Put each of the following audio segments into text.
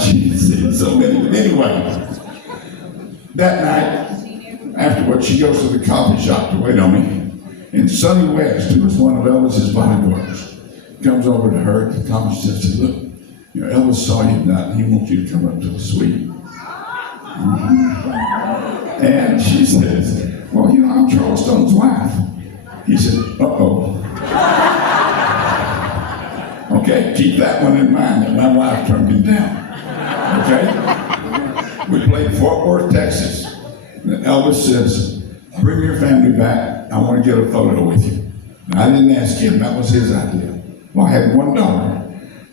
So anyway, that night, afterwards, she goes to the coffee shop to wait on me. And Sonny West, who was one of Elvis's bodyguards, comes over to her at the coffee shop and says, look, Elvis saw you tonight and he wants you to come up to the suite. And she says, well, I'm Charles Stone's wife. He said, uh-oh. Okay, keep that one in mind that my wife turned him down. Okay? We played Fort Worth, Texas. And Elvis says, bring your family back. I want to get a photo with you. And I didn't ask him. That was his idea. Well, I had one daughter.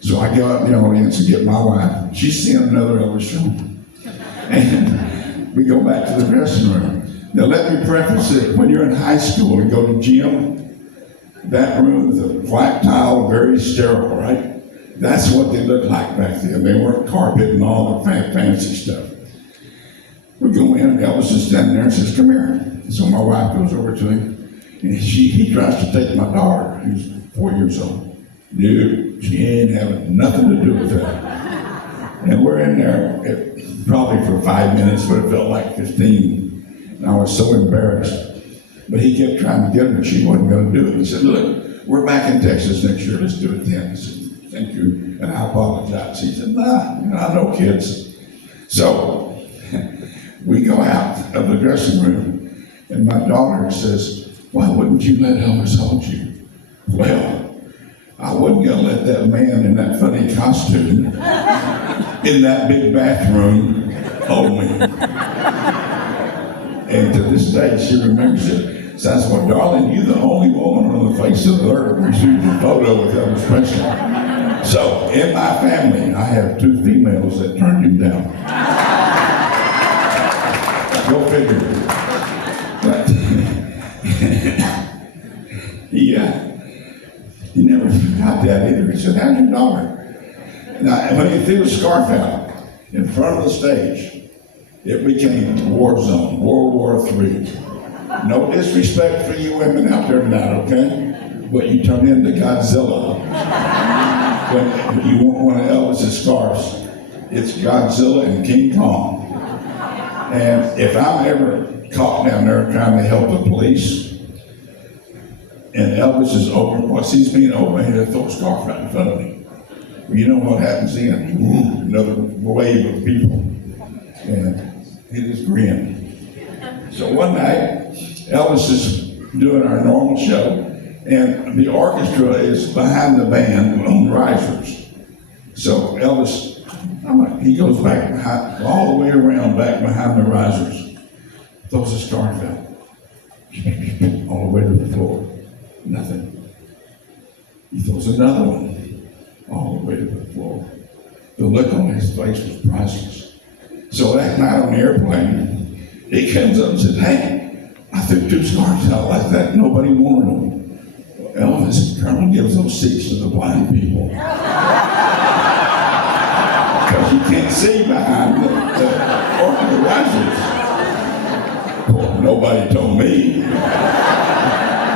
So I go out in the audience and get my wife. She's seeing another Elvis show. And we go back to the dressing room. Now let me preface it. When you're in high school and go to gym, that room, the white tile, very sterile, right? That's what they looked like back then. They weren't carpet and all the fancy stuff. We go in, and Elvis is standing there and says, come here. So my wife goes over to him, and he tries to take my daughter, who's 4 years old. Dude, she ain't having nothing to do with that. And we're in there probably for 5 minutes, but it felt like 15. And I was so embarrassed. But he kept trying to get her, and she wasn't going to do it. He said, look, we're back in Texas next year. Let's do it then. I said, thank you. And I apologize. He said, nah, I know kids. So we go out of the dressing room, and my daughter says, why wouldn't you let Elvis hold you? Well, I wasn't going to let that man in that funny costume in that big bathroom hold me. And to this day, she remembers it. So I said, well, darling, you're the only woman on the face of the earth who received a photo with Elvis Presley. So in my family, I have 2 females that turned him down. Go figure. But he never forgot that either. He said, how's your daughter? Now, when he threw a scarf out in front of the stage, it became a war zone, World War III. No disrespect for you women out there tonight, okay? But you turn into Godzilla. When you want one of Elvis's scarves, it's Godzilla and King Kong. And if I'm ever caught down there trying to help the police, and Elvis is over, once he's being over, he'll throw a scarf right in front of me. Well, you know what happens then? Another wave of people. And he just grinned. So one night, Elvis is doing our normal show, and the orchestra is behind the band on risers. So Elvis, he goes back behind, all the way around back behind the risers, throws a scarf out, all the way to the floor. Nothing. He throws another one, all the way to the floor. The look on his face was priceless. So that night on the airplane, he comes up and says, hey, I threw 2 scarves out like that. Nobody wanted them. Well, Elvis, Colonel gives those seats to the blind people. Because you can't see behind the risers. Well, nobody told me.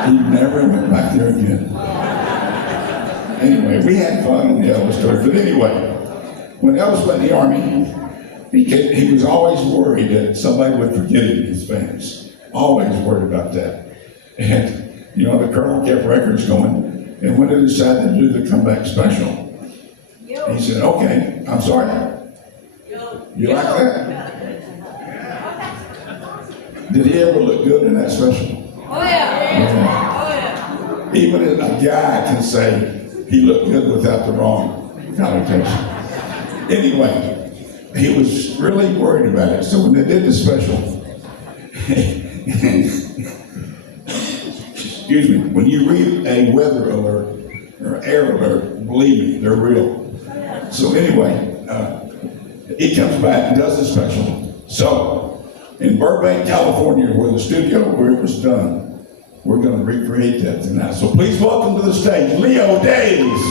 He never went back there again. Anyway, we had fun in the Elvis story. But anyway, when Elvis went in the Army, he was always worried that somebody would forget him, his fans. Always worried about that. And, the Colonel kept records going. And when they decided to do the comeback special, he said, okay, I'm sorry. You like that? Did he ever look good in that special? Oh, yeah. Oh, yeah. Even a guy can say he looked good without the wrong connotation. Anyway, he was really worried about it. So when they did the special, excuse me, when you read a weather alert or air alert, believe me, they're real. So anyway, he comes back and does the special. So in Burbank, California, where the studio where it was done, we're going to recreate that tonight. So please welcome to the stage, Leo Days.